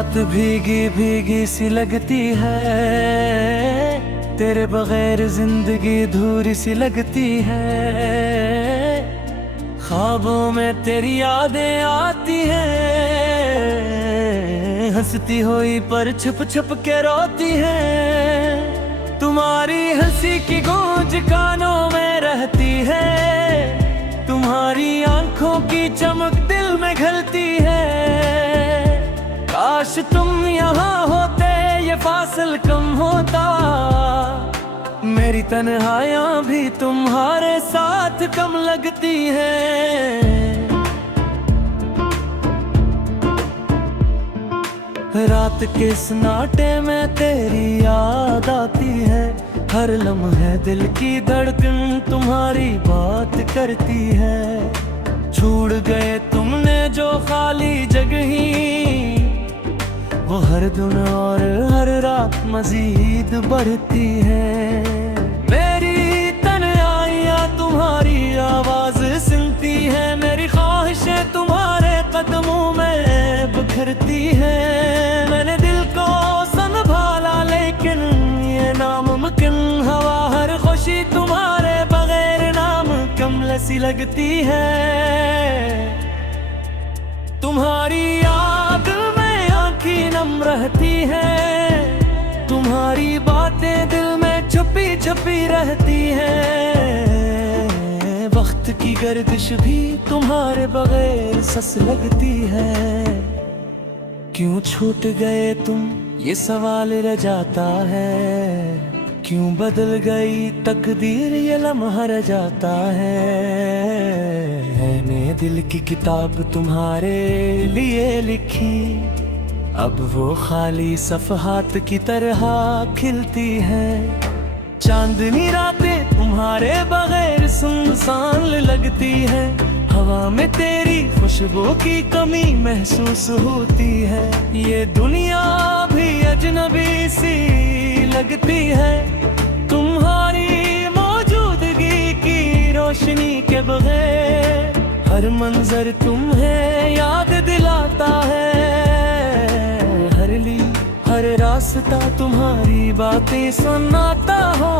रात भीगी भीगी सी लगती है, तेरे बगैर जिंदगी अधूरी सी लगती है। ख्वाबों में तेरी यादें आती हैं, हंसती हुई पर छुप छुप के रोती है। तुम्हारी हंसी की गूंज कानों में रहती है, तुम्हारी आंखों की चमक दिल में घलती है। काश तुम यहाँ होते ये फासिल कम होता, मेरी तन्हाइयाँ भी तुम्हारे साथ कम लगती हैं। रात के सन्नाटे में तेरी याद आती है, हर लम्हे दिल की धड़कन तुम्हारी बात करती है। छोड़ गए तुमने जो खाली जगह, वो हर दिन और हर रात मजीद बढ़ती है। मेरी तन्हाइयाँ तुम्हारी आवाज सुनती है, मेरी ख्वाहिशें तुम्हारे कदमों में बिखरती है। मैंने दिल को संभाला लेकिन ये नामुमकिन, हवा हर खुशी तुम्हारे बगैर नाम कमल सी लगती है। तुम्हारी याद में आँखें नम रहती है, तुम्हारी बातें दिल में छुपी छुपी रहती हैं। वक्त की गर्दिश भी तुम्हारे बगैर सस लगती है। क्यों छूट गए तुम ये सवाल रह जाता है, क्यों बदल गई तकदीर ये लम्हा रह जाता है। मैंने दिल की किताब तुम्हारे लिए लिखी, अब वो खाली सफ़हात की तरह खिलती है। चांदनी रातें तुम्हारे बगैर सुनसान लगती है, हवा में तेरी खुशबू की कमी महसूस होती है। ये दुनिया भी अजनबी सी लगती है, तुम्हारी मौजूदगी की रोशनी के बगैर हर मंजर तुम्हें याद दिलाता है। हर रास्ता तुम्हारी बातें सुनाता हो।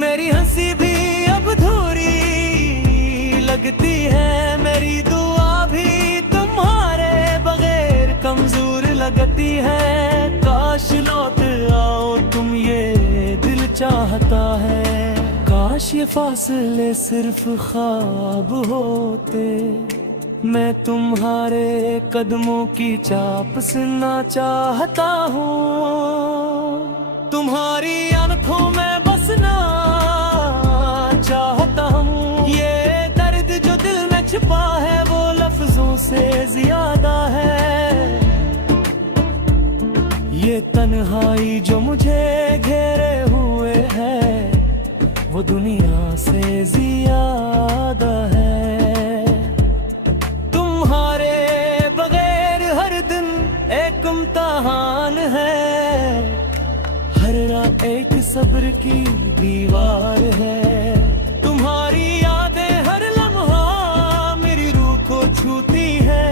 मेरी हंसी भी अब अधूरी लगती है, मेरी दुआ भी तुम्हारे बगैर कमजोर लगती है। काश लौट आओ तुम ये दिल चाहता है, काश ये फासले सिर्फ ख्वाब होते। मैं तुम्हारे कदमों की चाप सुनना चाहता हूँ, तुम्हारी आंखों में बसना चाहता हूँ। ये दर्द जो दिल में छिपा है वो लफ्जों से ज्यादा है, ये तन्हाई जो मुझे घेरे हुए है वो दुनिया से ज्यादा है। इम्तिहान है, हर रात एक सब्र की दीवार है। तुम्हारी यादें हर लम्हा मेरी रूह को छूती है,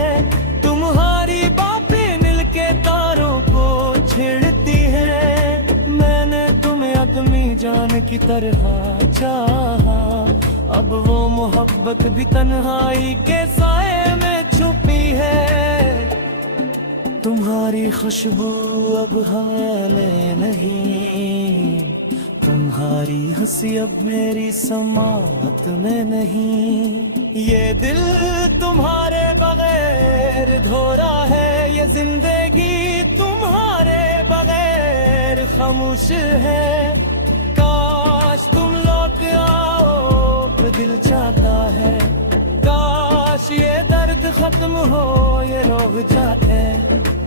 तुम्हारी बातें दिल के तारों को छेड़ती है। मैंने तुम्हें आदमी जान की तरह चाहा, अब वो मोहब्बत भी तन्हाई के साए में छुपी है। तुम्हारी खुशबू अब हमें नहीं, तुम्हारी हंसी अब मेरी समात में नहीं। ये दिल तुम्हारे बगैर धो रहा है, ये जिंदगी तुम्हारे बगैर खामोश है। काश तुम लौट आओ दिल चाहता है, काश ये दर्द खत्म हो ये रोग जाते।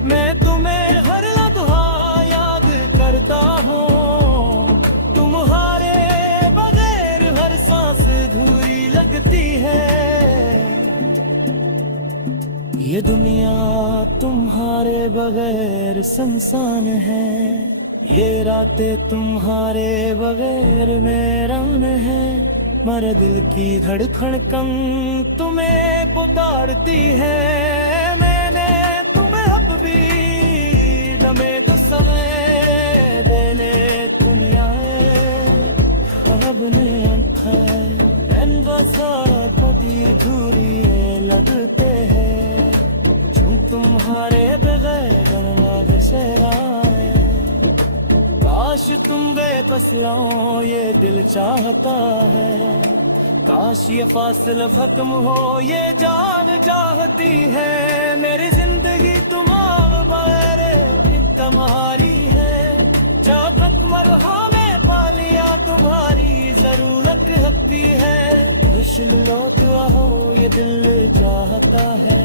मैं तुम्हें हर लम्हा याद करता हूँ, तुम्हारे बगैर हर सांस अधूरी लगती है। ये दुनिया तुम्हारे बगैर सुनसान है, ये रातें तुम्हारे बगैर मेरा है। मेरे दिल की धड़कन कम तुम्हें पुकारती है। मैंने तुम्हें अब भी दमे तो समय देने तुम आए। अब ने इन बसात पदी धूरी लगते हैं, जो तुम्हारे बगैर गनवाद से आए। काश तुम बेबस रहो ये दिल चाहता है, काश ये फासला खत्म हो ये जान चाहती है। मेरी जिंदगी तुम्हारे बगैर तुम्हारी है, जब तक मरहा में पालिया तुम्हारी जरूरत लगती है। खुश लौट आओ ये दिल चाहता है,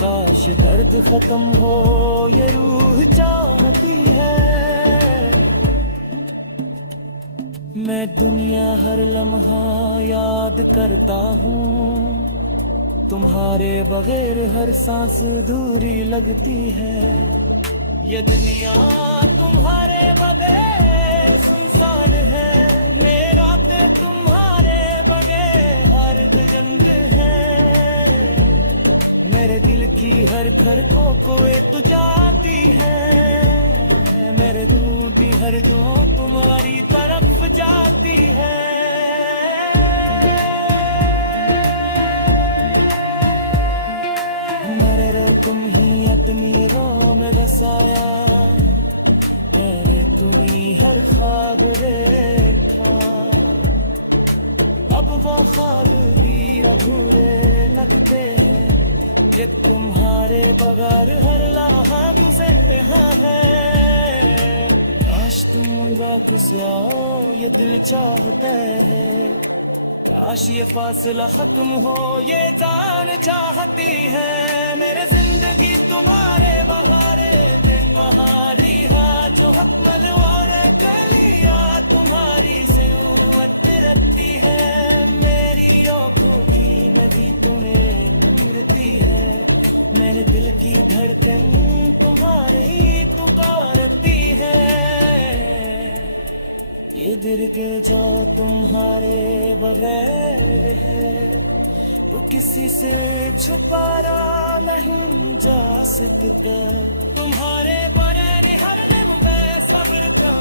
काश दर्द खत्म हो ये रूह चाहती है। मैं दुनिया हर लम्हा याद करता हूँ, तुम्हारे बगैर हर सांस अधूरी लगती है। ये दुनिया तुम्हारे बगैर सुनसान है, मेरा दिल तुम्हारे बगैर हर जंग है। मेरे दिल की हर धड़कन कोई तू जाती है, मेरे दूर भी हर दो तुम्हारी तरफ जाती है। मेरे रो तुम ही अपनी रो में दसाया, मैंने तुम्ही हर ख्वाब देखा। अब वो ख्वाब भी अधूरे लगते हैं, कि तुम्हारे बगैर हर लम्हा गुजर रहा है। काश तुम वापस आओ ये दिल चाहता है, काश ये फासला खत्म हो ये जान चाहती है। मेरे जिंदगी तुम्हारे बहारे दिन महारी हा, जो हक मलवार गलिया तुम्हारी से रहती है। मेरी आंखों की नदी तुम्हें नूरती है, मेरे दिल की धड़कन तुम्हारी पुकारती है। ये दिल के जो तुम्हारे बगैर है, वो किसी से छुपाना नहीं जा सकता। तुम्हारे बड़े हर दिन में सब्र का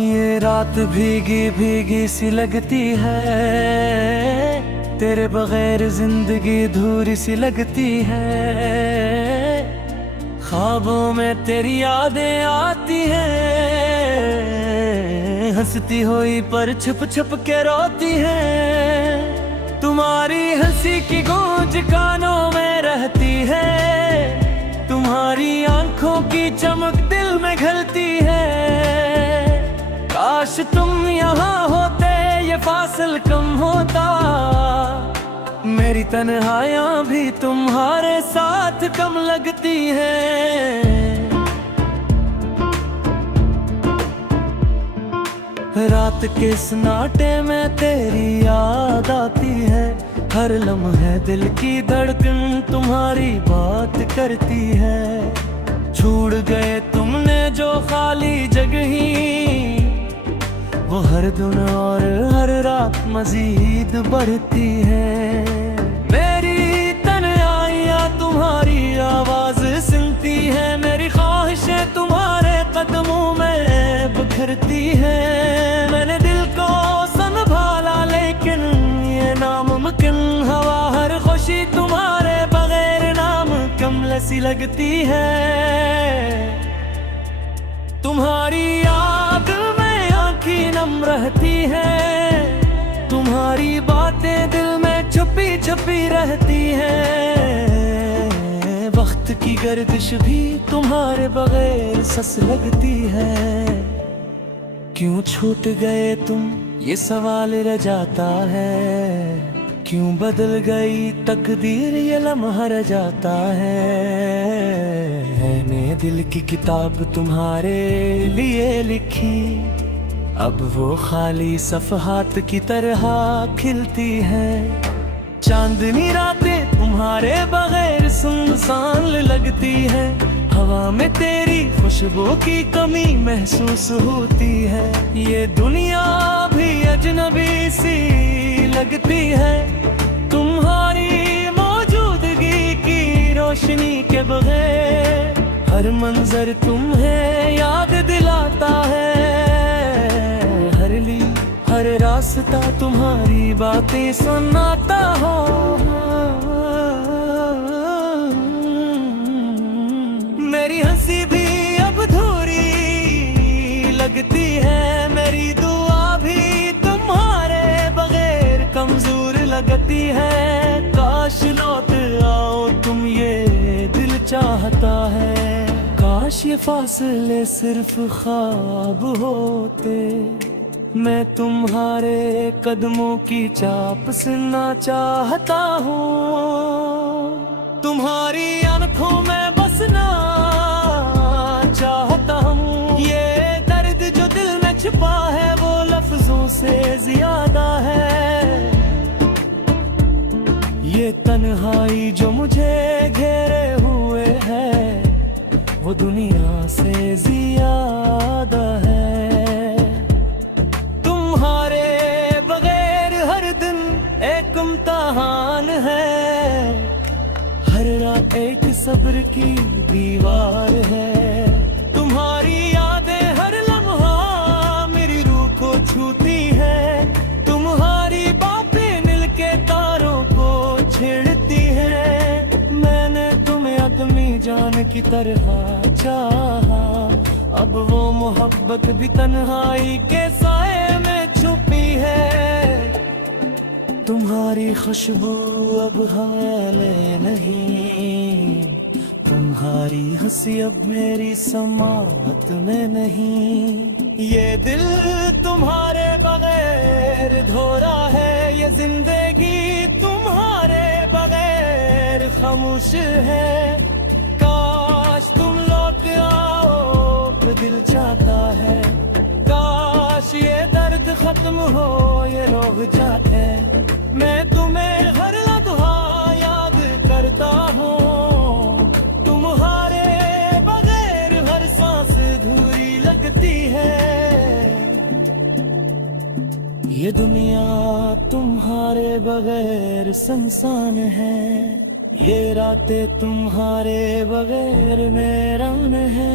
ये रात भीगी भीगी सी लगती है, तेरे बगैर जिंदगी अधूरी सी लगती है। ख्वाबों में तेरी यादें आती हैं, हंसती हुई पर छुप छुप के रोती है। तुम्हारी हंसी की गूंज कानों में रहती है, तुम्हारी आंखों की चमक दिल में घलती है। काश तुम यहाँ होते ये फासिल कम होता, मेरी तन्हाइयाँ भी तुम्हारे साथ कम लगती हैं। रात के सन्नाटे में तेरी याद आती है, हर लम्हे दिल की धड़कन तुम्हारी बात करती है। छोड़ गए तुमने जो खाली जगही, वो हर दिन और हर रात मजीद बढ़ती है। मेरी तन्हाइयाँ तुम्हारी आवाज सुनती है, मेरी ख्वाहिशें तुम्हारे कदमों में बिखरती है। मैंने दिल को संभाला लेकिन ये नामुमकिन, हवा हर खुशी तुम्हारे बगैर नाम कमल सी लगती है। तुम्हारी याद में आँखें नम रहती है, तुम्हारी बातें दिल में छुपी छुपी रहती हैं। वक्त की गर्दिश भी तुम्हारे बगैर सस लगती है। क्यों छूट गए तुम ये सवाल रह जाता है, क्यों बदल गई तकदीर ये लम्हा रह जाता है। मैंने दिल की किताब तुम्हारे लिए लिखी, अब वो खाली सफ़हात की तरह खिलती है। चांदनी रातें तुम्हारे बगैर सुनसान लगती है। हवा में तेरी खुशबू की कमी महसूस होती है। ये दुनिया भी अजनबी सी लगती है। तुम्हारी मौजूदगी की रोशनी के बगैर हर मंजर तुम्हें याद दिलाता है। हर रास्ता तुम्हारी बातें सुनाता हो। मेरी हंसी भी अब अधूरी लगती है। मेरी दुआ भी तुम्हारे बगैर कमजोर लगती है। काश लौट आओ तुम, ये दिल चाहता है। काश ये फासले सिर्फ ख्वाब होते। मैं तुम्हारे कदमों की चाप सुनना चाहता हूँ। तुम्हारी आंखों में बसना चाहता हूँ। ये दर्द जो दिल में छिपा है वो लफ्जों से ज्यादा है। ये तन्हाई जो मुझे घेरे हुए है वो दुनिया से ज्यादा है। इम्तिहान है, हर रात एक सब्र की दीवार है। तुम्हारी यादें हर लम्हा मेरी रूह को छूती है। तुम्हारी बातें मिलके तारों को छेड़ती है। मैंने तुम्हें आदमी जान की तरह चाहा, अब वो मोहब्बत भी तन्हाई के साए में छुपी है। तुम्हारी खुशबू अब हवा में नहीं, तुम्हारी हंसी अब मेरी समात में नहीं। ये दिल तुम्हारे बगैर धोरा है, ये जिंदगी तुम्हारे बगैर खामोश है। काश तुम लौट आओ, दिल चाहता है। काश ये दर्द खत्म हो, ये रोग जाते। मैं तुम्हें हर लम्हा याद करता हूँ। तुम्हारे बगैर हर सांस अधूरी लगती है। ये दुनिया तुम्हारे बगैर सुनसान है। ये रातें तुम्हारे बगैर मेरान है।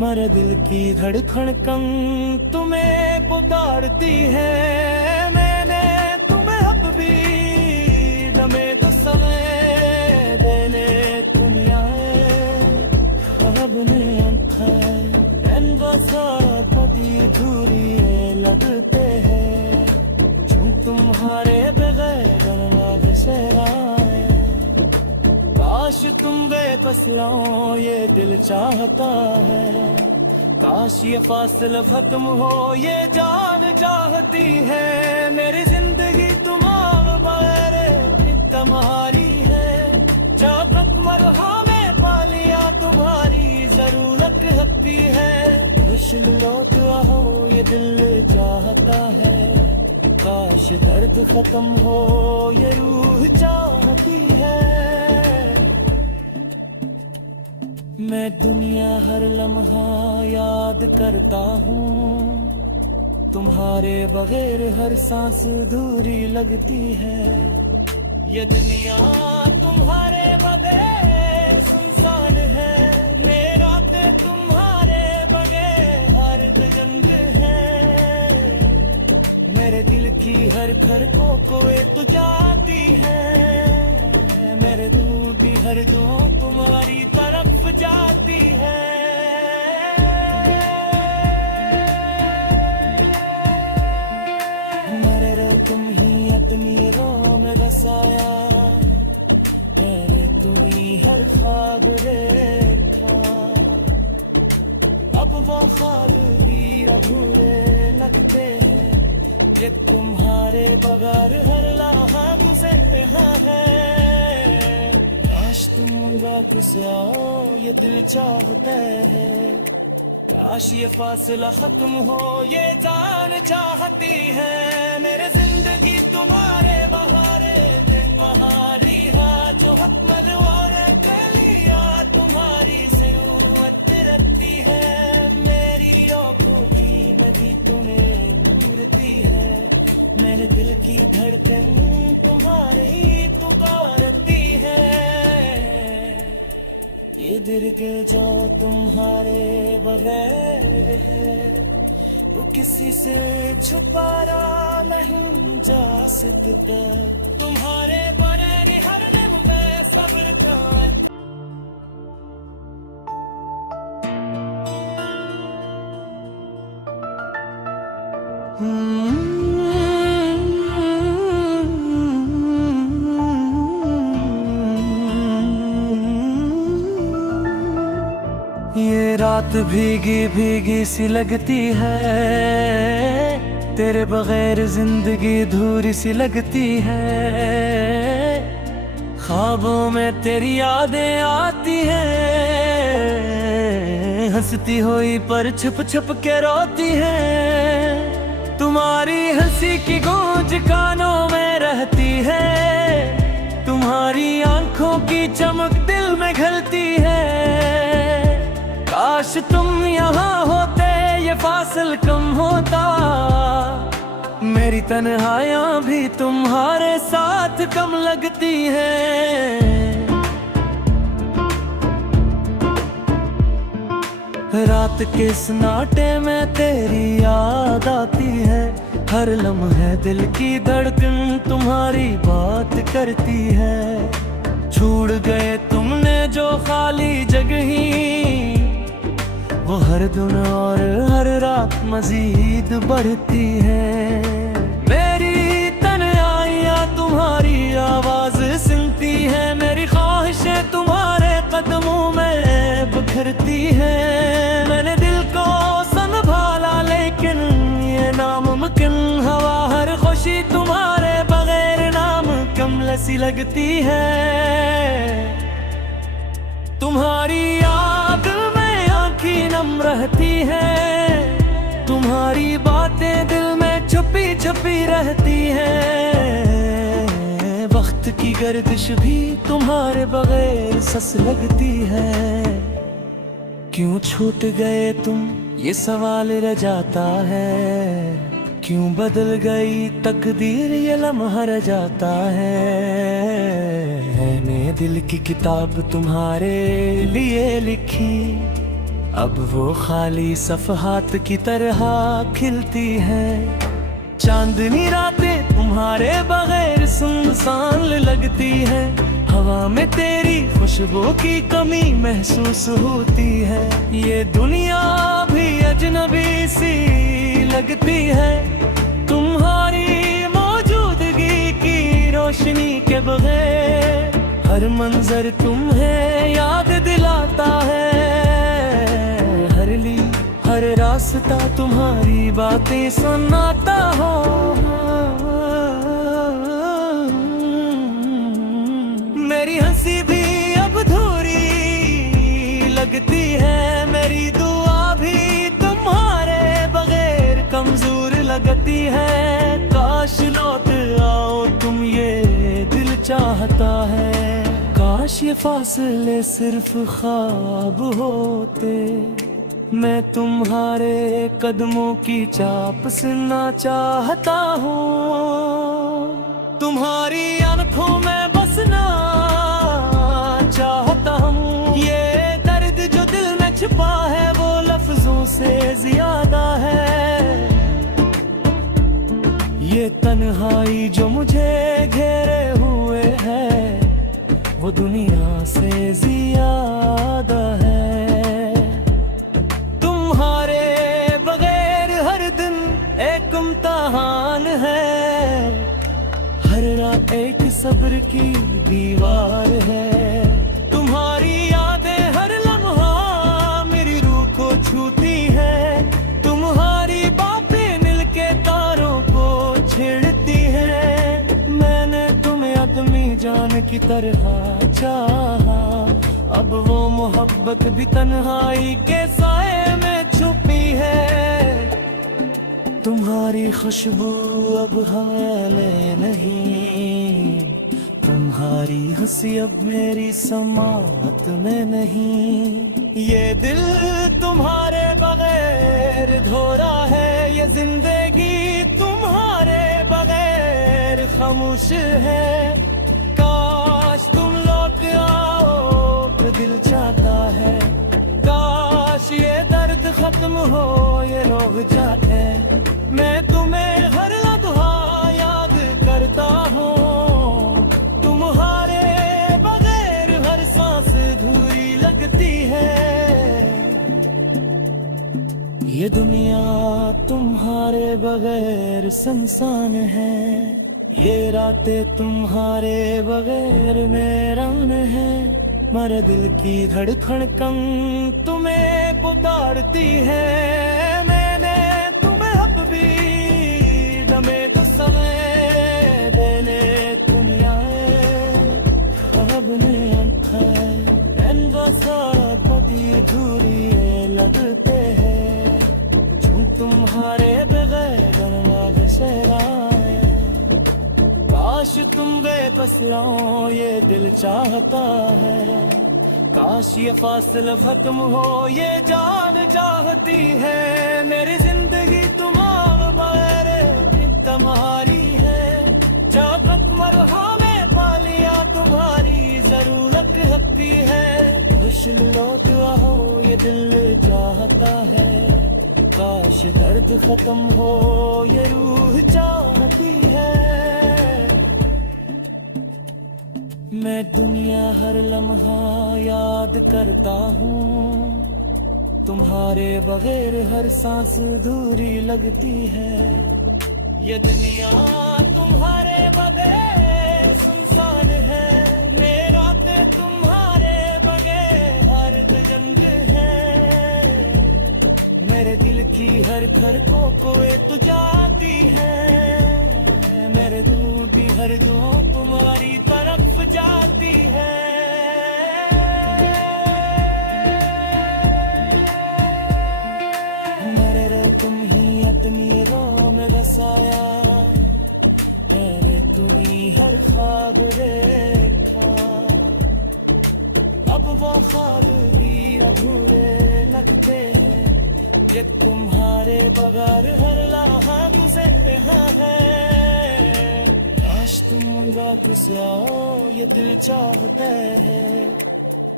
मेरे दिल की धड़कन कम तुम्हें पुकारती है। मैंने तुम्हें अब भी दमे तो समय देने तुम आए। अब ने बसा कभी धूरी लगते हैं। तुम्हारे बगैर से आए। काश तुम बेबस रहो, ये दिल चाहता है। काश ये फासला खत्म हो, ये जान चाहती है। मेरी जिंदगी तुम्हारे बगैर तुम्हारी है। जब तक मरहा में पालिया तुम्हारी जरूरत लगती है। खुश लौट आओ, ये दिल चाहता है। काश दर्द खत्म हो, ये रूह चाहती है। मैं दुनिया हर लम्हा याद करता हूँ। तुम्हारे बगैर हर सांस अधूरी लगती है। ये दुनिया तुम्हारे बगैर सुनसान है। मेरा ते तुम्हारे बगैर हर जंग है। मेरे दिल की हर खरकों को तू जाती है। मेरे दूर भी हर दो तुम्हारी तरफ जाती है। मेरे रो तुम ही अपनी रो में बसाया। मैंने तुम्ही हर ख्वाब देखा। अब वो ख्वाब भी अधूरे लगते हैं। ये तुम्हारे बगैर हर लम्हा मुझसे यहाँ है। काश तुम वापस आओ, ये दिल चाहता है। काश ये फासला खत्म हो, ये जान चाहती है मेरे जिंदगी तुम्हारे बहारे दिन बहारी हा जो हकमल और गलियां तुम्हारी से उतरती है मेरी आँखों की नदी तुम्हें नूरती है मेरे दिल की धड़कन तुम्हारी पुकारती है ये दिल के जाओ तुम्हारे बगैर है वो किसी से छुपारा नहीं जा सकता तुम्हारे बने हर दम में सब्र कर ये रात भीगी भीगी सी लगती है तेरे बगैर जिंदगी धूरी सी लगती है ख्वाबों में तेरी यादें आती हैं हंसती हुई पर छुप छुप के रोती है तुम्हारी हंसी की गूंज कानों में रहती है तुम्हारी आंखों की चमक दिल में घलती है काश तुम यहाँ होते ये फासिल कम होता मेरी तन्हाइयाँ भी तुम्हारे साथ कम लगती हैं रात के सन्नाटे में तेरी याद आती है हर लम्हे दिल की धड़कन तुम्हारी बात करती है छोड़ गए तुमने जो खाली जगह वो हर दिन और हर रात मजीद बढ़ती है मेरी तन्हाइयाँ तुम्हारी आवाज सुनती है मेरी ख्वाहिशें तुम्हारे कदमों में बिखरती है मैंने दिल को संभाला लेकिन ये नामुमकिन हवा हर खुशी तुम्हारे बगैर नाम कमल सी लगती है तुम्हारी याद नम रहती है तुम्हारी बातें दिल में छुपी छुपी रहती है वक्त की गर्दिश भी तुम्हारे बगैर सस लगती है क्यों छूट गए तुम ये सवाल रह जाता है क्यों बदल गई तकदीर ये लम्हा रह जाता है मैंने दिल की किताब तुम्हारे लिए लिखी अब वो खाली सफ़हात की तरह खिलती है चांदनी रातें तुम्हारे बगैर सुनसान लगती है हवा में तेरी खुशबू की कमी महसूस होती है ये दुनिया भी अजनबी सी लगती है तुम्हारी मौजूदगी की रोशनी के बगैर हर मंजर तुम्हें याद दिलाता है हर रास्ता तुम्हारी बातें सुनाता हो मेरी हंसी भी अब अधूरी लगती है मेरी दुआ भी तुम्हारे बगैर कमजोर लगती है काश लौट आओ तुम ये दिल चाहता है काश ये फासले सिर्फ ख्वाब होते मैं तुम्हारे कदमों की चाप सुनना चाहता हूँ तुम्हारी आंखों में बसना चाहता हूँ ये दर्द जो दिल में छिपा है वो लफ्जों से ज्यादा है ये तन्हाई जो मुझे घेरे हुए है वो दुनिया से ज्यादा है इम्तिहान है हर रात एक सब्र की दीवार है तुम्हारी यादें हर लम्हा मेरी रूह को छूती है तुम्हारी बातें दिल के तारों को छेड़ती है मैंने तुम्हें अपनी जान की तरह चाहा अब वो मोहब्बत भी तन्हाई के साए में छुपी है। तुम्हारी खुशबू अब हमें में नहीं, तुम्हारी हंसी अब मेरी समात में नहीं। ये दिल तुम्हारे बगैर धो रहा है, ये जिंदगी तुम्हारे बगैर खामोश है। काश तुम लौट आओ फिर दिल चाहता है, काश ये दर्द खत्म हो ये रोग जात है। मैं तुम्हें हर लम्हा याद करता हूँ, तुम्हारे बगैर हर सांस अधूरी लगती है। ये दुनिया तुम्हारे बगैर सुनसान है, ये रातें तुम्हारे बगैर मेरान है। मेरे दिल की धड़कन कम तुम्हें पुकारती है। मैंने तुम्हें अब भी दमे को समय देने तुम आए, अब नहीं सारा कभी अधूरी लगते हैं। क्यों तुम्हारे बगैर दरवाजे से आए, काश तुम बेबस रहो ये दिल चाहता है। काश ये फासला खत्म हो ये जान चाहती है। मेरी जिंदगी तुम्हारे बगैर तुम्हारी है, चाहत मरहा में पालिया तुम्हारी जरूरत लगती है। खुश लौट आओ ये दिल चाहता है, काश दर्द खत्म हो ये रूह चाहती है। मैं दुनिया हर लम्हा याद करता हूँ, तुम्हारे बगैर हर सांस अधूरी लगती है। ये दुनिया तुम्हारे बगैर सुनसान है, मेरा दिल तुम्हारे बगैर हर जंग है। मेरे दिल की हर खरकों को तू जाती है, मेरे दूर भी हर दो तुम्हारी तरफ जाती है। मेरे रे तुम ही अपनी रो में बसाया, मैंने तुम्ही हर ख्वाब देखा। अब वो ख्वाब भी अधूरे लगते हैं, ये तुम्हारे बगैर हर लम्हा गुजर रहा है। काश तुम वापस आओ ये दिल चाहता है,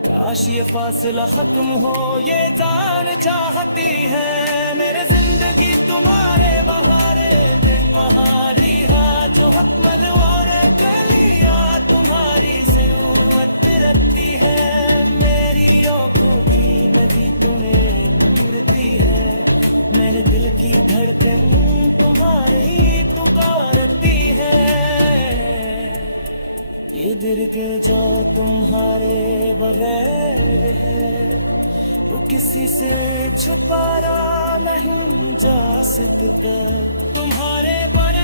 काश ये फासला खत्म हो ये जान चाहती है। मेरे जिंदगी तुम्हारे बहारे दिन महारी हा, जो हक मलवारे गलियां तुम्हारी से रखती है। मेरी आंखों की नदी तुम्हें नूरती है, मेरे दिल की धड़कन तुम्हारी पुकारती है। ये दिल के जो तुम्हारे बगैर है, वो किसी से छुपाना नहीं जा सकता। तुम्हारे बड़े